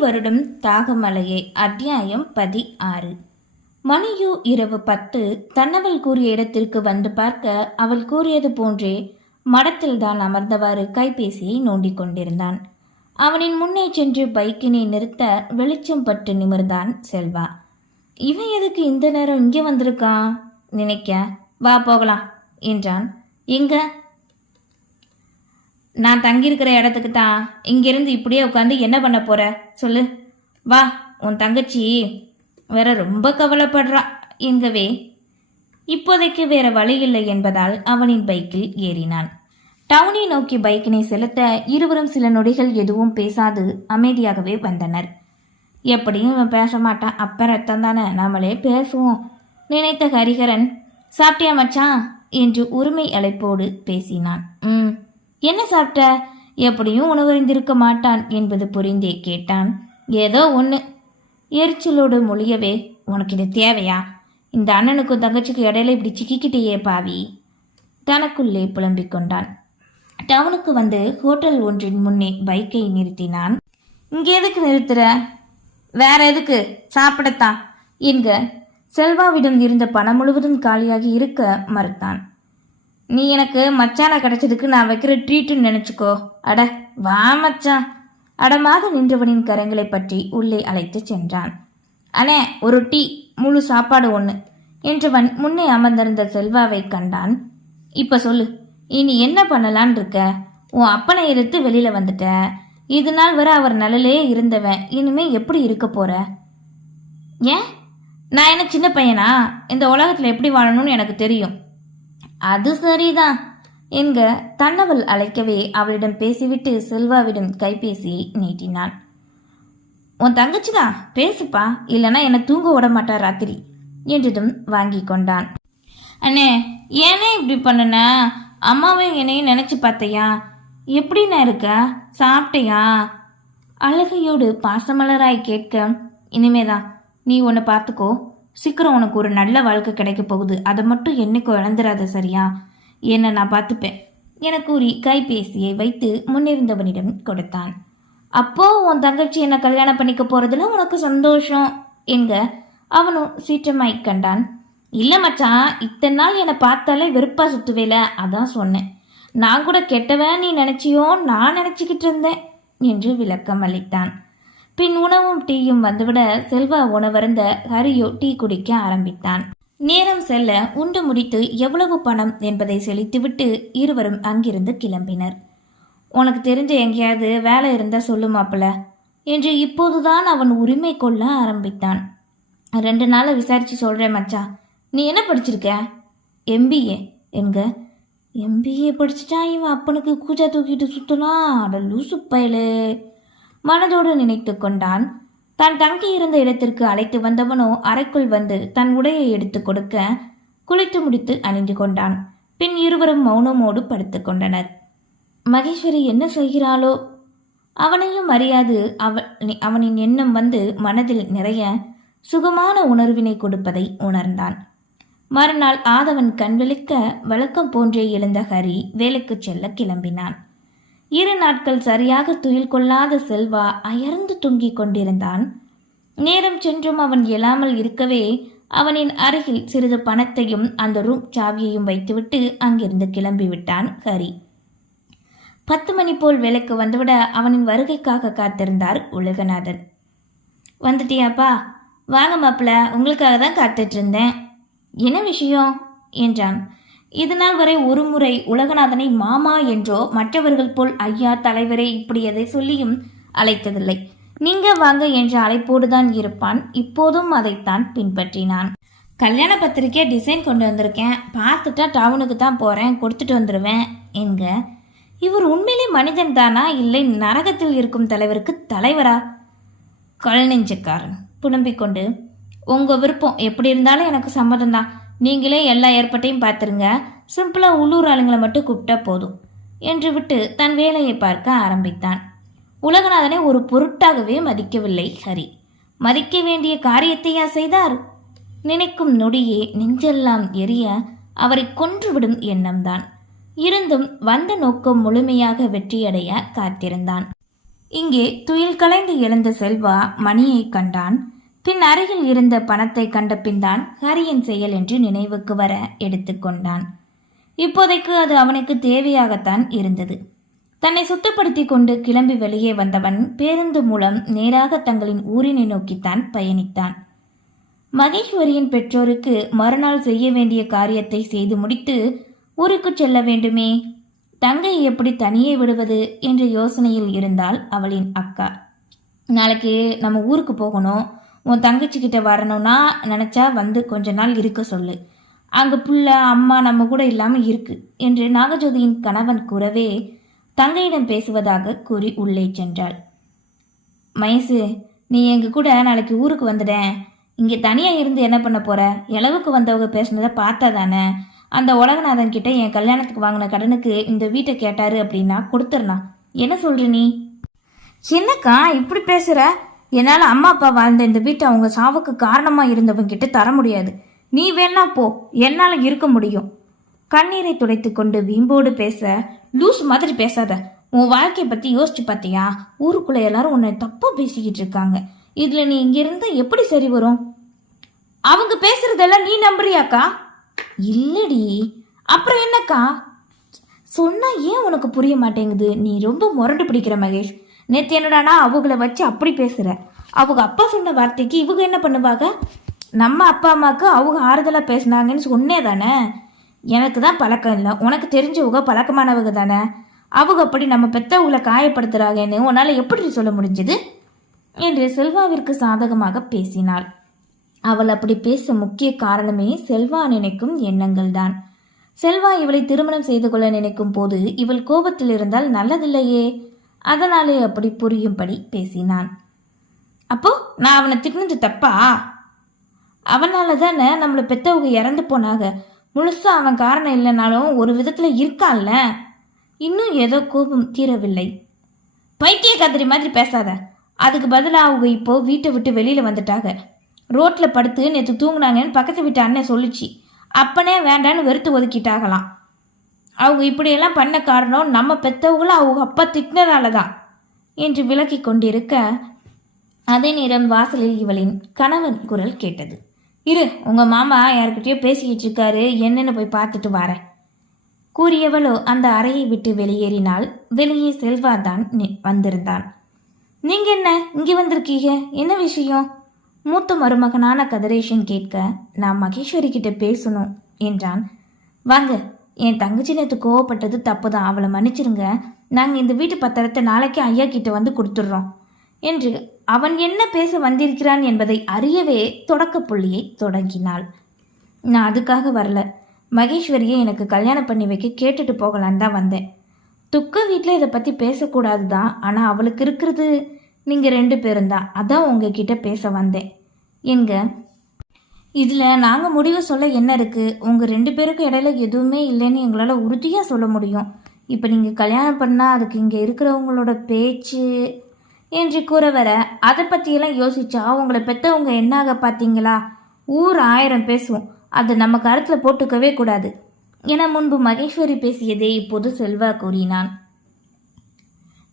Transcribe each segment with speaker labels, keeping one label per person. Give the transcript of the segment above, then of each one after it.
Speaker 1: வருடம் தாகமலையே அத்தியாயம் பதி ஆறு மணியு இரவு பத்து தன்னவள் கூறிய இடத்திற்கு வந்து பார்க்க அவள் கூறியது போன்றே மடத்தில்தான் அமர்ந்தவாறு கைபேசியை நோண்டிக் கொண்டிருந்தான். அவனின் முன்னே சென்று பைக்கினை நிறுத்த வெளிச்சம் பட்டு நிமிர்ந்தான் செல்வா. இவன் எதுக்கு இந்த நேரம் இங்கே வந்திருக்கான்? நினைக்க வா போகலாம் என்றான். எங்க? நான் தங்கியிருக்கிற இடத்துக்கு தான் இங்கிருந்து இப்படியே உட்காந்து என்ன பண்ண போற? சொல்லு. வா உன் தங்கச்சி. வேற ரொம்ப கவலைப்படுறா. எங்கவே. இப்போதைக்கு வேற வழி இல்லை என்பதால் அவனின் பைக்கில் ஏறினான். டவுனை நோக்கி பைக்கினை செலுத்த இருவரும் சில நொடிகள் எதுவும் பேசாது அமைதியாகவே வந்தனர். எப்படியும் இவன் பேச மாட்டான். அப்ப ரத்தம் தானே. நம்மளே பேசுவோம். நினைத்த ஹரிஹரன் சாப்பிட்டியா மச்சான்? என்று உரிமை அழைப்போடு பேசினான். ம். என்ன சாப்பிட்ட? எப்படியும் உணவறிந்திருக்க மாட்டான் என்பது புரிந்தே கேட்டான். ஏதோ ஒன்று எரிச்சலோடு மொழியவே உனக்கு இது தேவையா? இந்த அண்ணனுக்கும் தங்கச்சிக்கும் இடையில இப்படி சிக்கிக்கிட்டேயே பாவி. தனக்குள்ளே புலம்பிக் கொண்டான். டவுனுக்கு வந்து ஹோட்டல் ஒன்றின் முன்னே பைக்கை நிறுத்தினான். இங்கே எதுக்கு நிறுத்துற? வேற எதுக்கு? சாப்பிடத்தான். என்க செல்வாவிடம் இருந்த பணம் முழுவதும் காலியாகி இருக்க மறுத்தான். நீ எனக்கு மச்சான கிடைச்சதுக்கு நான் வைக்கிற ட்ரீட்டுன்னு நினைச்சுக்கோ. அட வா மச்சான். அடமாக நின்றவனின் கரங்களை பற்றி உள்ளே அழைத்து சென்றான். அண்ணே ஒரு டீ முழு சாப்பாடு ஒன்று என்றவன் முன்னே அமர்ந்திருந்த செல்வாவை கண்டான். இப்போ சொல்லு இனி என்ன பண்ணலான் இருக்க? உன் அப்பனை எடுத்து வெளியில் வந்துட்ட. இது நாள் வரை அவர் நலலே இருந்தவன் இனிமே எப்படி இருக்க போற? ஏன்? நான் என்ன சின்ன பையனா? இந்த உலகத்தில் எப்படி வாழணும்னு எனக்கு தெரியும். அது சரிதான். என்க தன்னவள் அழைக்கவே அவளிடம் பேசிவிட்டு செல்வாவிடம் கைபேசியை நீட்டினான் உன் தங்கச்சி தான் பேசுப்பா இல்லைன்னா என்னை தூங்க விட மாட்டா ராத்திரி என்றதும் வாங்கி கொண்டான். அண்ணே ஏனே இப்படி பண்ணுன? அம்மாவையும் என்னையும் நினைச்சு பார்த்தையா? எப்படிண்ணா இருக்க? சாப்பிட்டியா? அழுகையோடு பாசமலராய் கேட்க இனிமேதான் நீ ஒன்று பார்த்துக்கோ. சீக்கிரம் உனக்கு ஒரு நல்ல வாழ்க்கை கிடைக்க போகுது. அதை மட்டும் என்னைக்கும் இழந்துடாத சரியா? என்ன நான் பார்த்துப்பேன். என கூறி கைபேசியை வைத்து முன்னிருந்தவனிடம் கொடுத்தான். அப்போ உன் தங்கச்சி என்னை கல்யாணம் பண்ணிக்க போறதுல உனக்கு சந்தோஷம் என்க. அவனும் சீற்றமாய் கண்டான். இல்லை மச்சான் இத்தனை நாள் என்னை பார்த்தாலே வெறுப்பா சுத்துவேல அதான் சொன்னேன். நான் கூட கெட்டவன் நீ நினைச்சியோ நான் நினச்சிக்கிட்டு இருந்தேன் என்று விளக்கம் அளித்தான் பின் உணவும் டீயும் வந்துவிட செல்வா உணவருந்த ஹரியோ டீ குடிக்க ஆரம்பித்தான். நேரம் செல்ல உண்டு முடித்து எவ்வளவு பணம் என்பதை செலுத்திவிட்டு இருவரும் அங்கிருந்து கிளம்பினர். உனக்கு தெரிஞ்ச எங்கேயாவது வேலை இருந்தா சொல்லு மாப்பிள என்று இப்போதுதான் அவன் உரிமை கொள்ள ஆரம்பித்தான். ரெண்டு நாளை விசாரிச்சு சொல்கிறேன் மச்சா. நீ என்ன படிச்சிருக்க? எம்பிஏ என்க எம்பிஏ படிச்சுட்டா இவன் அப்பனுக்கு கூஜா தூக்கிட்டு சுத்தலாம் அட லூசு பயலே. மனதோடு நினைத்து கொண்டான். தான் தங்கியிருந்த இடத்திற்கு அழைத்து வந்தவனோ அறைக்குள் வந்து தன் உடையை எடுத்து கொடுக்க குளித்து முடித்து அணிந்து கொண்டான். பின் இருவரும் மௌனமோடு படுத்து கொண்டனர். மகேஸ்வரி என்ன செய்கிறாளோ? அவனையும் அறியாது அவ அவனின் எண்ணம் வந்து மனதில் நிறைய சுகமான உணர்வினை கொடுப்பதை உணர்ந்தான். மறுநாள் ஆதவன் கண்விழிக்க வழக்கம் போன்றே எழுந்த ஹரி வேலைக்கு செல்ல கிளம்பினான். இரு நாட்கள் சரியாக துயில் கொள்ளாத செல்வா அயர்ந்து தூங்கிக் கொண்டிருந்தான். நேரம் சென்றும் அவன் எழாமல் இருக்கவே அவனின் அருகில் சிறிது பணத்தையும் அந்த ரூம் சாவியையும் வைத்துவிட்டு அங்கிருந்து கிளம்பிவிட்டான் ஹரி. பத்து மணி போல் வேலைக்கு வந்துவிட அவனின் வருகைக்காக காத்திருந்தார் உலகநாதன். வந்துட்டியாப்பா? வாங்க மாப்பிள்ள உங்களுக்காக தான் காத்துட்டு இருந்தேன். என்ன விஷயம்? என்றான். இது நாள் வரை ஒரு முறை உலகநாதனை மாமா என்றோ மற்றவர்கள் போல் ஐயா தலைவரே இப்படி எதை சொல்லியும் அழைத்ததில்லை. நீங்க வாங்க என்ற அழைப்போடுதான் இருப்பான். இப்போதும் அதைத்தான் பின்பற்றினான். கல்யாண பத்திரிக்கையை டிசைன் கொண்டு வந்திருக்கேன். பார்த்துட்டா டவுனுக்கு தான் போறேன். கொடுத்துட்டு வந்துடுவேன் என்க. இவர் உண்மையிலே மனிதன் தானா? இல்லை நரகத்தில் இருக்கும் தலைவருக்கு தலைவரா? கல் நெஞ்சக்காரன் புலம்பிக் கொண்டு. உங்க விருப்பம் எப்படி இருந்தாலும் எனக்கு சம்மதம் தான் நீங்களே எல்லா ஏற்பாட்டையும் பார்த்துருங்க. சிம்பிளா உள்ளூர் ஆளுங்களை மட்டும் கூப்பிட்டா போதும் என்று விட்டு தன் வேலையை பார்க்க ஆரம்பித்தான். உலகநாதனை ஒரு பொருட்டாகவே மதிக்கவில்லை ஹரி. மதிக்க வேண்டிய காரியத்தையா செய்தார்? நினைக்கும் நொடியே நெஞ்செல்லாம் எரிய அவரை கொன்றுவிடும் எண்ணம்தான். இருந்தும் வந்த நோக்கம் முழுமையாக வெற்றியடைய காத்திருந்தான். இங்கே துயில் கலைந்து எழுந்த செல்வா மணியை கண்டான். பின் அருகில் இருந்த பணத்தை கண்ட பின்தான் ஹரியின் செயல் என்று நினைவுக்கு வர எடுத்துக்கொண்டான் இப்போதைக்கு அது அவனுக்கு தேவையாகத்தான் இருந்தது. தன்னை சுத்தப்படுத்தி கொண்டு கிளம்பி வெளியே வந்தவன் பேருந்து மூலம் நேராக தங்களின் ஊரினை நோக்கித்தான் பயணித்தான். மகேஸ்வரியின் பெற்றோருக்கு மறுநாள் செய்ய வேண்டிய காரியத்தை செய்து முடித்து ஊருக்கு செல்ல வேண்டுமே? தங்கையை எப்படி தனியே விடுவது? என்ற யோசனையில் இருந்தால் அவளின் அக்கா. நாளைக்கு நம்ம ஊருக்கு போகணும். உன் தங்கச்சிக்கிட்ட வரணும்னா நினச்சா வந்து கொஞ்ச நாள் இருக்க சொல்லு. அங்கே புள்ள அம்மா நம்ம கூட இல்லாமல் இருக்கு என்று நாகஜோதியின் கணவன் கூறவே தங்கையிடம் பேசுவதாக கூறி உள்ளே சென்றாள். மயசு நீ எங்க கூட நாளைக்கு ஊருக்கு வந்துடேன். இங்கே தனியாக இருந்து என்ன பண்ண போற? இளவுக்கு வந்தவங்க பேசுனதை பார்த்தா தானே? அந்த உலகநாதன் கிட்ட என் கல்யாணத்துக்கு வாங்கின கடனுக்கு இந்த வீட்டை கேட்டாரு அப்படின்னா கொடுத்துடலாம். என்ன சொல்ற நீ? என்னக்கா இப்படி பேசுற? என்னால் அம்மா அப்பா வாழ்ந்த இந்த வீட்டை அவங்க சாவுக்கு காரணமாக இருந்தவங்க கிட்ட தர முடியாது. நீ வேணா போ. என்னால் இருக்க முடியும். கண்ணீரை துடைத்து கொண்டு வீம்போடு பேச லூஸ் மாதிரி பேசாத. உன் வாழ்க்கையை பற்றி யோசிச்சு பார்த்தியா ஊருக்குள்ளே எல்லாரும் உன்னை தப்பாக பேசிக்கிட்டு இருக்காங்க. இதில் நீ இங்கே இருந்தால் எப்படி சரி வரும்? அவங்க பேசுறதெல்லாம் நீ நம்புறியாக்கா? இல்லடி. அப்புறம் என்னக்கா? சொன்னா ஏன் உனக்கு புரிய மாட்டேங்குது? நீ ரொம்ப முரண்டு பிடிக்கிற மகேஷ். நேற்று என்னடானா அவங்கள வச்சு அப்படி பேசுகிறேன் அவங்க அப்பா சொன்ன வார்த்தைக்கு இவங்க என்ன பண்ணுவாங்க? நம்ம அப்பா அம்மாவுக்கு அவங்க ஆறுதலாக பேசுனாங்கன்னு சொன்னே தானே? எனக்கு தான் பழக்கம் இல்லை. உனக்கு தெரிஞ்சவங்க பழக்கமானவங்க தானே? அவங்க அப்படி நம்ம பெத்தவங்களை காயப்படுத்துகிறாங்கன்னு உன்னால் எப்படி சொல்ல முடிஞ்சது? என்று செல்வாவிற்கு சாதகமாக பேசினாள். அவள் அப்படி பேச முக்கிய காரணமே செல்வா நினைக்கும் எண்ணங்கள் தான். செல்வா இவளை திருமணம் செய்து கொள்ள நினைக்கும் போது இவள் கோபத்தில் இருந்தால் நல்லதில்லையே. அதனாலே அப்படி புரியும்படி பேசினான். அப்போ நான் அவனை திட்டினது தப்பா? அவனால தானே நம்மளை பெத்தவங்க இறந்து போனாங்க. முழுசா அவன் காரணம் இல்லைனாலும் ஒரு விதத்தில் இருக்கான்ல. இன்னும் ஏதோ கோபம் தீரவில்லை. பைத்திய கத்திரி மாதிரி பேசாத. அதுக்கு பதிலாக அவங்க இப்போ வீட்டை விட்டு வெளியில் வந்துட்டாங்க. ரோட்டில் படுத்து நேற்று தூங்குனாங்கன்னு பக்கத்து வீட்டு அண்ணன் சொல்லிச்சு. அப்பனே வேண்டான்னு வெறுத்து ஒதுக்கிட்டாகலாம் அவங்க இப்படியெல்லாம் பண்ண காரணம் நம்ம பெத்தவங்களும் அவங்க அப்பா திட்டினதால தான் என்று விளக்கி கொண்டிருக்க அதே நேரம் வாசலில் இவளின் கணவன் குரல் கேட்டது. இரு உங்கள் மாமா யார்கிட்டயோ பேசிக்கிட்டு இருக்காரு என்னன்னு போய் பார்த்துட்டு வரேன். கூறியவளோ அந்த அறையை விட்டு வெளியேறினால் வெளியே செல்வா தான் வந்திருந்தான். நீங்க என்ன இங்கே வந்திருக்கீங்க? என்ன விஷயம்? மூத்த மருமகனான கதிரேஷன் கேட்க நான் மகேஸ்வரி கிட்ட பேசணும் என்றான். வாங்க என் தங்கச்சி நேற்று கோவப்பட்டது தப்பு தான் அவளை மன்னிச்சிருங்க. நாங்கள் இந்த வீட்டு பத்திரத்தை நாளைக்கு ஐயா கிட்ட வந்து கொடுத்துட்றோம். என்று அவன் என்ன பேச வந்திருக்கிறான் என்பதை அறியவே தொடக்க புள்ளியை தொடங்கினாள். நான் அதுக்காக வரல. மகேஸ்வரியை எனக்கு கல்யாணம் பண்ணி வைக்க கேட்டுட்டு போகலான்னு தான் வந்தேன். துக்க வீட்டில் இதை பற்றி பேசக்கூடாது தான் ஆனால் அவளுக்கு இருக்கிறது நீங்கள் ரெண்டு பேரும் தான். அதான் உங்ககிட்ட பேச வந்தேன். என்க இதில் நாங்கள் முடிவு சொல்ல என்ன இருக்குது உங்கள் ரெண்டு பேருக்கும் இடையில எதுவுமே இல்லைன்னு எங்களால் உறுதியாக சொல்ல முடியும். இப்போ நீங்கள் கல்யாணம் பண்ணால் அதுக்கு இங்கே இருக்கிறவங்களோட பேச்சு என்று கூற வர அதை பற்றியெல்லாம் யோசிச்சா உங்களை பெற்றவங்க என்னாக பார்த்தீங்களா ஊர் ஆயிரம் பேசுவோம் அதை நம்ம கருத்தில் போட்டுக்கவே கூடாது. என முன்பு மகேஸ்வரி பேசியதே இப்போது செல்வா கூறினான்.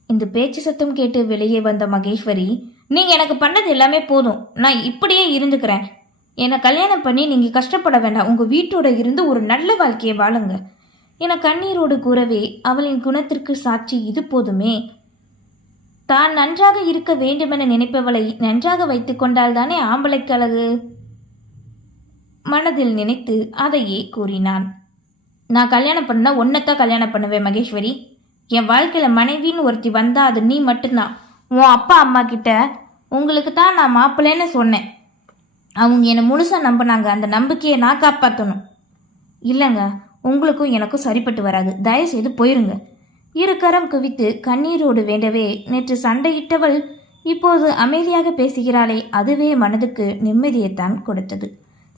Speaker 1: இந்த பேச்சு சத்தம் கேட்டு வெளியே வந்த மகேஸ்வரி நீங்கள் எனக்கு பண்ணது எல்லாமே போதும். நான் இப்படியே இருந்துக்கிறேன். என்னை கல்யாணம் பண்ணி நீங்கள் கஷ்டப்பட வேண்டாம். உங்கள் வீட்டோட இருந்து ஒரு நல்ல வாழ்க்கையை வாழுங்க. என கண்ணீரோடு கூறவே அவளின் குணத்திற்கு சாட்சி இது போதுமே. தான் நன்றாக இருக்க வேண்டுமென நினைப்பவளை நன்றாக வைத்து கொண்டால்தானே ஆம்பளைக்கு அழகு? மனதில் நினைத்து அதையே கூறினான். நான் கல்யாணம் பண்ணால் உன்னைத்தான் கல்யாணம் பண்ணுவேன் மகேஸ்வரி. என் வாழ்க்கையில் மனைவின்னு ஒருத்தி வந்தா அது நீ மட்டும்தான். உன் அப்பா அம்மா கிட்ட உங்களுக்கு தான் நான் மாப்பிள்ளைன்னு சொன்னேன். அவங்க என்னை முழுசாக நம்பினாங்க. அந்த நம்பிக்கையை நான் காப்பாற்றணும் இல்லைங்க உங்களுக்கும் எனக்கும் சரிப்பட்டு வராது. தயவு செய்து போயிருங்க. இரு கரம் குவித்து கண்ணீரோடு வேண்டவே நேற்று சண்டையிட்டவள் இப்போது அமைதியாக பேசுகிறாளே அதுவே மனதுக்கு நிம்மதியைத்தான் கொடுத்தது.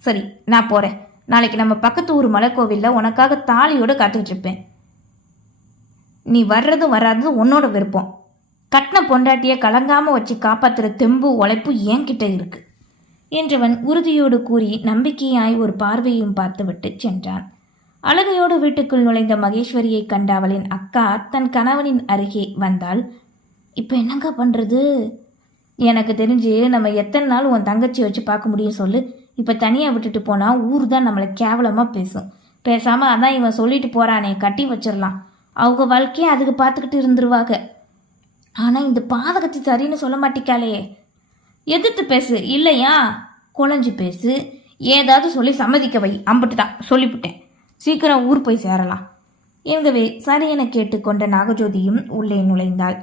Speaker 1: சரி நான் போறேன். நாளைக்கு நம்ம பக்கத்து ஊர் மலைக்கோவிலில் உனக்காக தாலியோடு காத்துக்கிட்டு இருப்பேன் நீ வர்றதும் வராததும் உன்னோட விருப்பம். கட்டின பொண்டாட்டியை கலங்காமல் வச்சு காப்பாற்றுற தெம்பு உழைப்பு என்கிட்ட இருக்குது என்றவன் உறுதியோடு கூறி நம்பிக்கையாய் ஒரு பார்வையும் பார்த்துவிட்டு சென்றான். அழுகையோடு வீட்டுக்குள் நுழைந்த மகேஸ்வரியை கண்ட அவளின் அக்கா தன் கணவனின் அருகே வந்தாள். இப்போ என்னங்க பண்ணுறது எனக்கு தெரிஞ்சு நம்ம எத்தனை நாள் உன் தங்கச்சியை வச்சு பார்க்க முடியும் சொல்லு. இப்போ தனியாக விட்டுட்டு போனால் ஊர் தான் நம்மளை கேவலமாக பேசும். பேசாமல் அதான் இவன் சொல்லிட்டு போகிறானே கட்டி வச்சிடலாம். அவங்க வாழ்க்கையை அதுக்கு பார்த்துக்கிட்டு இருந்துருவாங்க. ஆனால் இந்த பாதகத்தை சரின்னு சொல்ல மாட்டிக்காளே. எதிர்த்து பேசு இல்லையா? குழஞ்சி பேசு. ஏதாவது சொல்லி சம்மதிக்க வை. அம்பிட்டு தான் சொல்லிவிட்டேன் சீக்கிரம் ஊர் போய் சேரலாம். எங்கவே சரி என கேட்டுக்கொண்ட நாகஜோதியும் உள்ளே நுழைந்தாள்.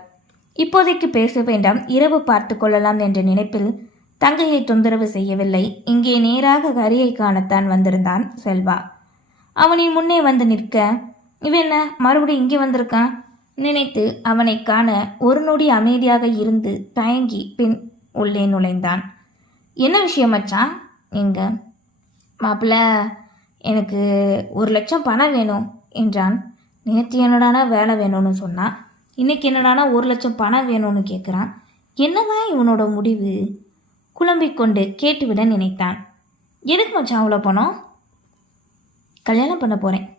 Speaker 1: இப்போதைக்கு பேச வேண்டாம். இரவு பார்த்து கொள்ளலாம் என்ற நினைப்பில் தங்கையை தொந்தரவு செய்யவில்லை. இங்கே நேராக கரியை காணத்தான் வந்திருந்தான் செல்வா. அவனின் முன்னே வந்து நிற்க இவன் என்ன? மறுபடியும் இங்கே வந்திருக்கான் நினைத்து அவனை காண ஒரு நொடி அமைதியாக இருந்து தயங்கி பின் உள்ளே நுழைந்தான். என்ன விஷயம் மச்சான்? எங்க? மாப்பிள்ள எனக்கு ஒரு லட்சம் பணம் வேணும் என்றான். நேற்று என்னடானா வேலை வேணும்னு சொன்னான் இன்னைக்கு என்னடானா ஒரு லட்சம் பணம் வேணும்னு கேட்குறான் என்னதான் இவனோட முடிவு? குழம்பிக்கொண்டு கேட்டுவிட நினைத்தான். எதுக்கு மச்சான் அவ்வளோ பணம்? கல்யாணம் பண்ண போகிறேன்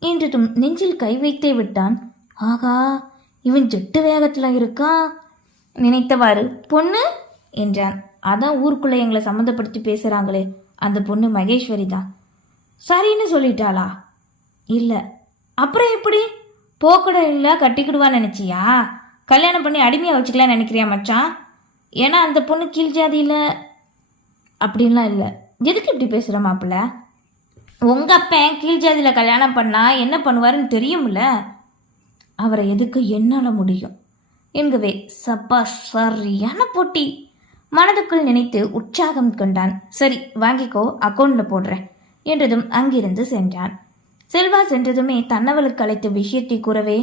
Speaker 1: என்று நெஞ்சில் கை வைத்தே விட்டான். ஆகா இவன் ஜெட்டு வேகத்தில் இருக்கான். நினைத்தவாறு பொண்ணு! என்றான். அதான் ஊருக்குள்ளே எங்களை சம்மந்தப்படுத்தி பேசுகிறாங்களே அந்த பொண்ணு மகேஸ்வரி தான் சரின்னு சொல்லிட்டாளா? இல்லை. அப்புறம் எப்படி? போக்கட இல்லை கட்டிக்கிடுவான்னு நினச்சியா? கல்யாணம் பண்ணி அடிமையாக வச்சுக்கலாம் நினைக்கிறியா மச்சான்? ஏன்னா அந்த பொண்ணு கீழ் ஜாதியில் அப்படின்லாம் இல்லை. எதுக்கு இப்படி பேசுகிற மாப்பிள்ள? உங்கள் அப்பன் கீழ் ஜாதியில் கல்யாணம் பண்ணால் என்ன பண்ணுவாருன்னு தெரியும்ல. அவரை எதுக்கு என்னால் முடியும்? என்கவே சப்பா சரியான போட்டி. மனதுக்குள் நினைத்து உற்சாகம் கொண்டான். சரி வாங்கிக்கோ அக்கௌண்ட்டில் போடுறேன் என்றதும் அங்கிருந்து சென்றான். செல்வா சென்றதுமே தன்னவளுக்கு அழைத்த விஷயத்தை கூறவே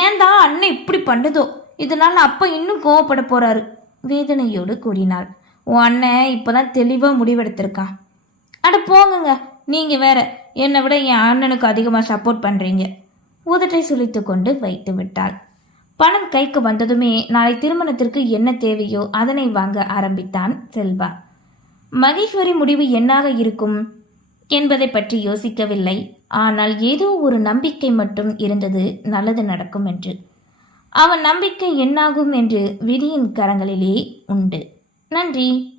Speaker 1: ஏன்டா அண்ணன் இப்படி பண்ணுதோ இதனால் அப்பா இன்னும் கோவப்பட போறாரு வேதனையோடு கூறினாள். உன் அண்ணன் இப்போதான் தெளிவாக முடிவெடுத்திருக்கான் அட போங்கங்க நீங்க வேற என்னை விட என் அண்ணனுக்கு அதிகமாக சப்போர்ட் பண்றீங்க உதட்டை சுழித்து கொண்டு வைத்து விட்டாள். பணம் கைக்கு வந்ததுமே நாளை திருமணத்திற்கு என்ன தேவையோ அதனை வாங்க ஆரம்பித்தான் செல்வா. மகேஸ்வரி முடிவு என்னாக இருக்கும் என்பதை பற்றி யோசிக்கவில்லை. ஆனால் ஏதோ ஒரு நம்பிக்கை மட்டும் இருந்தது நல்லது நடக்கும் என்று. அவன் நம்பிக்கை என்னாகும் என்று விதியின் கரங்களிலே உண்டு. நன்றி.